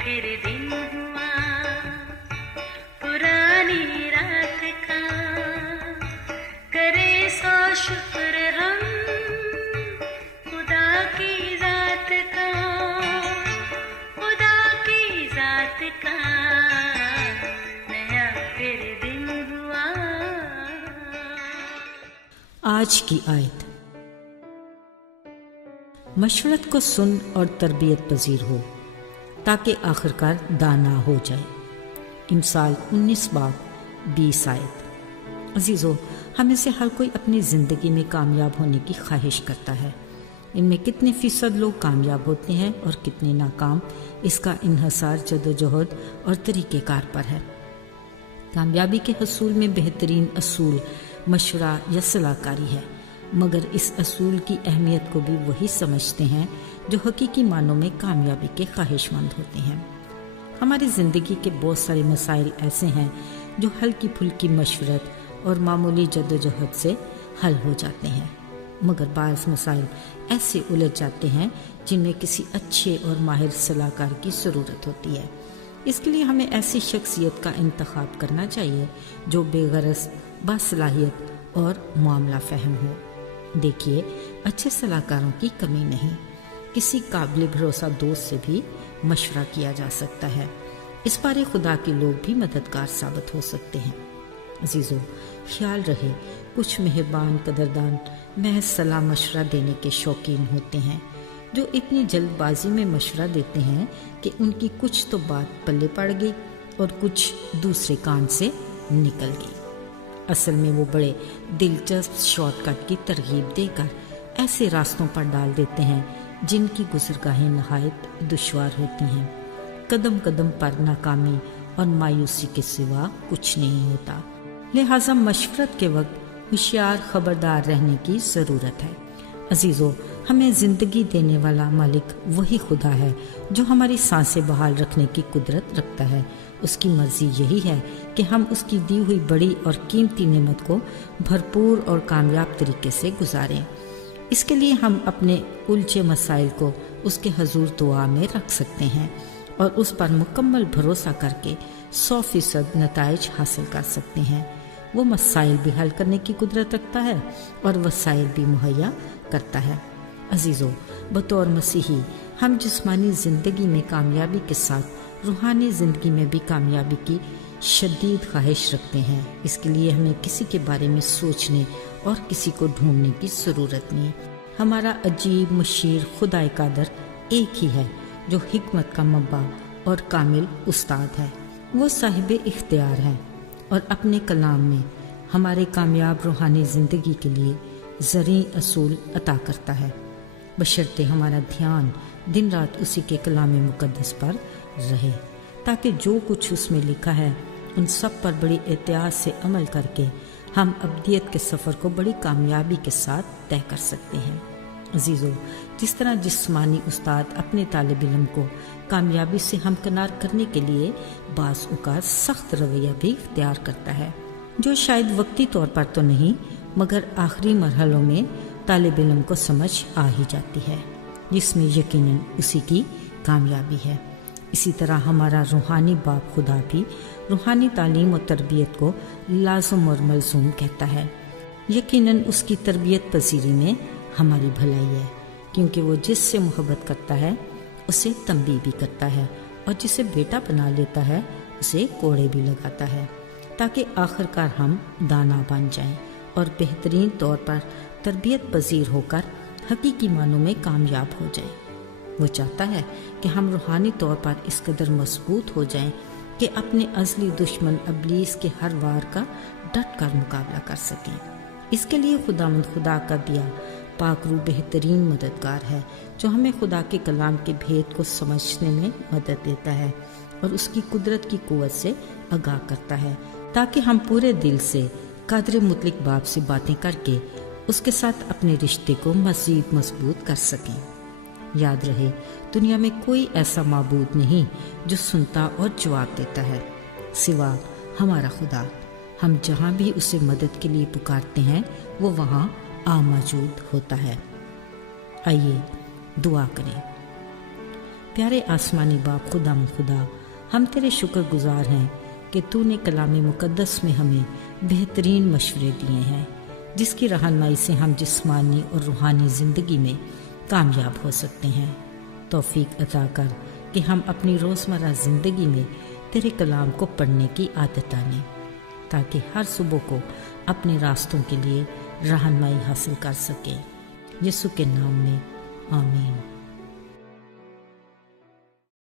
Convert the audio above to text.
फिर दिन हुआ पुरानी रात का, करे सो शुक्र हम खुदा की जात का, खुदा की जात का, नया फिर दिन हुआ। आज की आयत, मशवरत को सुन और तरबियत पजीर हो ताकि आखिरकार दाना हो जाए। इमसाल 19 बाब 20 आयत। अजीज़ो, हमें से हर कोई अपनी ज़िंदगी में कामयाब होने की ख्वाहिश करता है। इनमें कितने फ़ीसद लोग कामयाब होते हैं और कितने नाकाम, इसका इन्हसार जदोजहद और तरीक़ेकार पर है। कामयाबी के हसूल में बेहतरीन असूल मशवरा या सलाहकारी है, मगर इस असूल की अहमियत को भी वही समझते हैं जो हकीकी मानों में कामयाबी के ख्वाहिशमंद होते हैं। हमारी ज़िंदगी के बहुत सारे मसाइल ऐसे हैं जो हल्की फुल्की मशवरत और मामूली जद्दोजहद से हल हो जाते हैं, मगर बाज़ मसाइल ऐसे उलझ जाते हैं जिनमें किसी अच्छे और माहिर सलाहकार की ज़रूरत होती है। इसके लिए हमें ऐसी शख्सियत का इंतखाब करना चाहिए जो बेगरज, बासलाहियत और मामला फ़हम हो। देखिए, अच्छे सलाहकारों की कमी नहीं, किसी काबिल भरोसा दोस्त से भी मशवरा किया जा सकता है। इस बारे खुदा के लोग भी मददगार साबित हो सकते हैं। अजीज़ों, ख्याल रहे, कुछ मेहरबान कदरदान महज सलाह मशवरा देने के शौकीन होते हैं, जो इतनी जल्दबाजी में मशवरा देते हैं कि उनकी कुछ तो बात पल्ले पड़ गई और कुछ दूसरे कान से निकल गई। असल में वो बड़े दिलचस्प शॉर्टकट की तरगीब देकर ऐसे रास्तों पर डाल देते हैं जिनकी गुज़रगाहें नहायत दुश्वार होती हैं। कदम कदम पर नाकामी और मायूसी के सिवा कुछ नहीं होता। लिहाजा मशवरत के वक्त होशियार खबरदार रहने की ज़रूरत है। अजीज़ों, हमें ज़िंदगी देने वाला मालिक वही खुदा है जो हमारी सांसें बहाल रखने की कुदरत रखता है। उसकी मर्ज़ी यही है कि हम उसकी दी हुई बड़ी और कीमती नेमत को भरपूर और कामयाब तरीके से गुजारें। इसके लिए हम अपने उलझे मसाइल को उसके हुज़ूर दुआ में रख सकते हैं और उस पर मुकम्मल भरोसा करके 100% नताइज हासिल कर सकते हैं। वो मसाइल भी हल करने की कुदरत रखता है और वसाइल भी मुहैया करता है। अजीज़ों, बतौर मसीही हम जिस्मानी ज़िंदगी में कामयाबी के साथ रूहानी ज़िंदगी में भी कामयाबी की शदीद ख्वाहिश रखते हैं। इसके लिए हमें किसी के बारे में सोचने और किसी को ढूंढने की ज़रूरत नहीं। हमारा अजीब मशीर खुदाए कादर एक ही है जो हिकमत का मब्बा और कामिल उस्ताद है। वो साहिब इख्तियार है और अपने कलाम में हमारे कामयाब रूहानी ज़िंदगी के लिए ज़रूरी असूल अता करता है, बशर्ते हमारा ध्यान दिन रात उसी के कलाम मुक़द्दस पर रहे, ताकि जो कुछ उसमें लिखा है उन सब पर बड़ी एहतियात से अमल करके हम अब्दियत के सफ़र को बड़ी कामयाबी के साथ तय कर सकते हैं। अजीज़ों, जिस तरह जिस्मानी उस्ताद अपने तालिब इल्म को कामयाबी से हमकिनार करने के लिए बाज़ औक़ात सख्त रवैया भी इख्तियार करता है, जो शायद वक्ती तौर पर तो नहीं मगर आखिरी मरहलों में तालिब इल्म को समझ आ ही जाती है, जिसमें यकीनन उसी की कामयाबी है। इसी तरह हमारा रूहानी बाप खुदा भी रूहानी तालीम और तरबियत को लाज़िम और मलज़ूम कहता है। यकीनन उसकी तरबियत पजीरी में हमारी भलाई है, क्योंकि वो जिससे मोहब्बत करता है उसे तंबीह भी करता है और जिसे बेटा बना लेता है उसे कोड़े भी लगाता है, ताकि आखिरकार हम दाना बन जाएं और बेहतरीन तौर पर तरबियत पजीर होकर हकीकी मानों में कामयाब हो जाएं। वो चाहता है कि हम रूहानी तौर पर इस कदर मजबूत हो जाएं कि अपने अज़ली दुश्मन इब्लीस के हर वार का डट कर मुकाबला कर सकें। इसके लिए खुदावंद खुदा का दिया पाक रूह बेहतरीन मददगार है, जो हमें खुदा के कलाम के भेद को समझने में मदद देता है और उसकी कुदरत की कुव्वत से आगाह करता है, ताकि हम पूरे दिल से कादर मुतलिक बाप से बातें करके उसके साथ अपने रिश्ते को मज़ीद मजबूत कर सकें। याद रहे, दुनिया में कोई ऐसा माबूद नहीं जो सुनता और जवाब देता है सिवा हमारा खुदा। हम जहाँ भी उसे मदद के लिए पुकारते हैं वो वहाँ मौजूद होता है। आइए दुआ करें। پیارے آسمانی باپ خدا ہم تیرے شکر گزار ہیں کہ تو نے کلام مقدس میں ہمیں بہترین مشورے دیے ہیں، جس کی رہنمائی سے ہم جسمانی اور روحانی زندگی میں کامیاب ہو سکتے ہیں۔ توفیق عطا کر کہ ہم اپنی روزمرہ زندگی میں تیرے کلام کو پڑھنے کی عادت ڈالیں، تاکہ ہر صبح کو اپنے راستوں کے لیے رہنمائی حاصل کر سکیں۔ یسوع کے نام میں آمین۔